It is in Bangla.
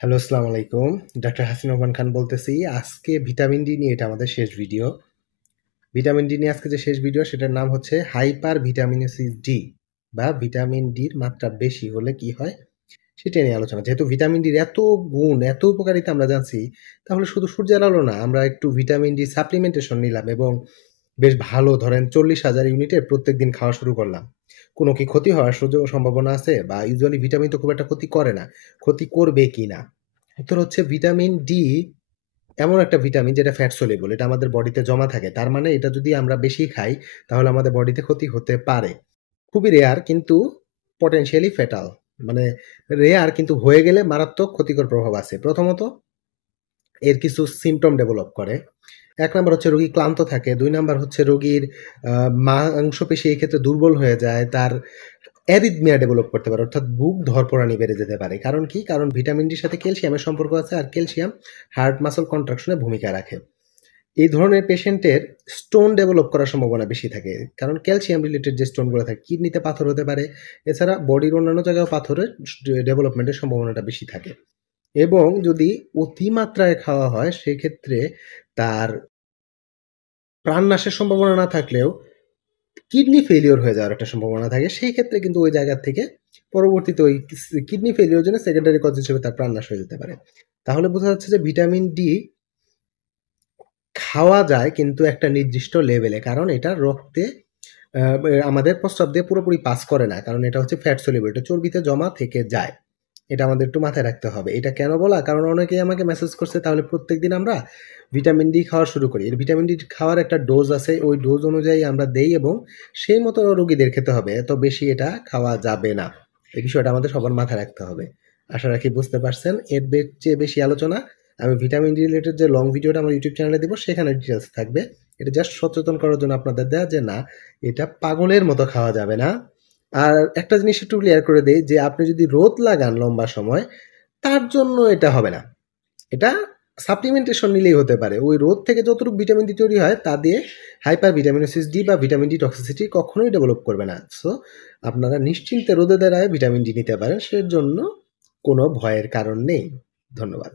হ্যালো, আসসালামু আলাইকুম। ডাক্তার হাসিন ওমান খান বলতেছি। আজকে ভিটামিন ডি নিয়ে এটা আমাদের শেষ ভিডিও। ভিটামিন ডি নিয়ে আজকে যে শেষ ভিডিও সেটার নাম হচ্ছে হাইপার ভিটামিনোসিস ডি বা ভিটামিন ডির মাত্রা বেশি হলে কি হয় সেটা নিয়ে আলোচনা। যেহেতু ভিটামিন ডির এত গুণ, এত উপকারিতা আমরা জানছি, তাহলে শুধু সূর্যের আলো না, আমরা একটু ভিটামিন ডি সাপ্লিমেন্টেশন নিলাম এবং বেশ ভালো ধরেন 40,000 ইউনিটের প্রত্যেকদিন খাওয়া শুরু করলাম। কোনো কি ক্ষতি হওয়ার সম্ভাবনা আছে? বা ইউজুয়ালি ভিটামিন তো খুব একটা ক্ষতি করে না। ক্ষতি করবে কিনা? উত্তর হচ্ছে ভিটামিন ডি এমন একটা ভিটামিন যেটা ফ্যাট সলিউবল। এটা আমাদের বডিতে জমা থাকে। তার মানে এটা যদি আমরা বেশি খাই তাহলে আমাদের বডিতে ক্ষতি হতে পারে। খুবই রেয়ার কিন্তু পটেনশিয়ালি ফ্যাটাল। মানে রেয়ার কিন্তু হয়ে গেলে মারাত্মক ক্ষতিকর প্রভাব আছে। প্রথমত এর কিছু সিম্পটম ডেভেলপ করে। ১ নাম্বার হচ্ছে রোগী ক্লান্ত থাকে। ২ নাম্বার হচ্ছে রোগীর মাংসপেশি এই ক্ষেত্রে দুর্বল হয়ে যায়। তার অ্যারিথমিয়া ডেভেলপ করতে পারে, অর্থাৎ বুক ধড়ফড়ানি বেড়ে যেতে পারে। কারণ কি? কারণ ভিটামিন ডির সাথে ক্যালসিয়ামের সম্পর্ক আছে আর ক্যালসিয়াম হার্ট মাসল কন্ট্রাকশনে ভূমিকা রাখে। এই ধরনের পেশেন্টের স্টোন ডেভেলপ করার সম্ভাবনা বেশি থাকে। কারণ ক্যালসিয়াম রিলেটেড যে স্টোনগুলো থাকে, কিডনিতে পাথর হতে পারে। এছাড়া বডির অন্যান্য জায়গায়ও পাথরের ডেভেলপমেন্টের সম্ভাবনাটা বেশি থাকে। এবং যদি অতিমাত্রায় খাওয়া হয় সেক্ষেত্রে তার প্রাণনাশের সম্ভাবনা না থাকলেও কিডনি ফেইলিউর হয়ে যাওয়ার একটা সম্ভাবনা থাকে। সেই ক্ষেত্রে কিন্তু ওই জায়গা থেকে পরবর্তীতে ওই কিডনি ফেইলিউর জন্য সেকেন্ডারি কজ হিসেবে তার প্রাণনাশ হয়ে যেতে পারে। তাহলে বোঝা যাচ্ছে যে ভিটামিন ডি খাওয়া যায় কিন্তু একটা নির্দিষ্ট লেভেলে। কারণ এটা রক্তে আ আমাদের প্রস্রাব দিয়ে পুরোপুরি পাস করে না। কারণ এটা হচ্ছে ফ্যাট সলিউবল। এটা চর্বিতে জমা থেকে যায়। এটা আমাদের একটু মাথায় রাখতে হবে। এটা কেন বলা? কারণ অনেকেই আমাকে মেসেজ করছে তাহলে প্রত্যেকদিন আমরা ভিটামিন ডি খাওয়া শুরু করি। এর ভিটামিন ডি খাওয়ার একটা ডোজ আছে। ওই ডোজ অনুযায়ী আমরা দেই এবং সেই মতো রোগীদের খেতে হবে। এত বেশি এটা খাওয়া যাবে না। এই বিষয়টা আমাদের সবার মাথায় রাখতে হবে। আশা রাখি বুঝতে পারছেন। এর চেয়ে বেশি আলোচনা আমি ভিটামিন ডি রিলেটেড যে লং ভিডিওটা আমার ইউটিউব চ্যানেলে দিব সেখানে ডিটেইলস থাকবে। এটা জাস্ট সচেতন করার জন্য আপনাদের দেয়া যে না, এটা পাগলের মতো খাওয়া যাবে না। আর একটা জিনিস একটু ক্লিয়ার করে দেই যে আপনি যদি রোদ লাগান লম্বা সময়, তার জন্য এটা হবে না। এটা সাপ্লিমেন্টেশন নিলেই হতে পারে। ওই রোদ থেকে যতটুকু ভিটামিন ডি তৈরি হয় তা দিয়ে হাইপার ভিটামিনোসিস ডি বা ভিটামিন ডি টক্সিসিটি কখনোই ডেভেলপ করবে না। সো আপনারা নিশ্চিন্তে রোদে দাঁড়ায় ভিটামিন ডি নিতে পারেন। সেজন্য কোনো ভয়ের কারণ নেই। ধন্যবাদ।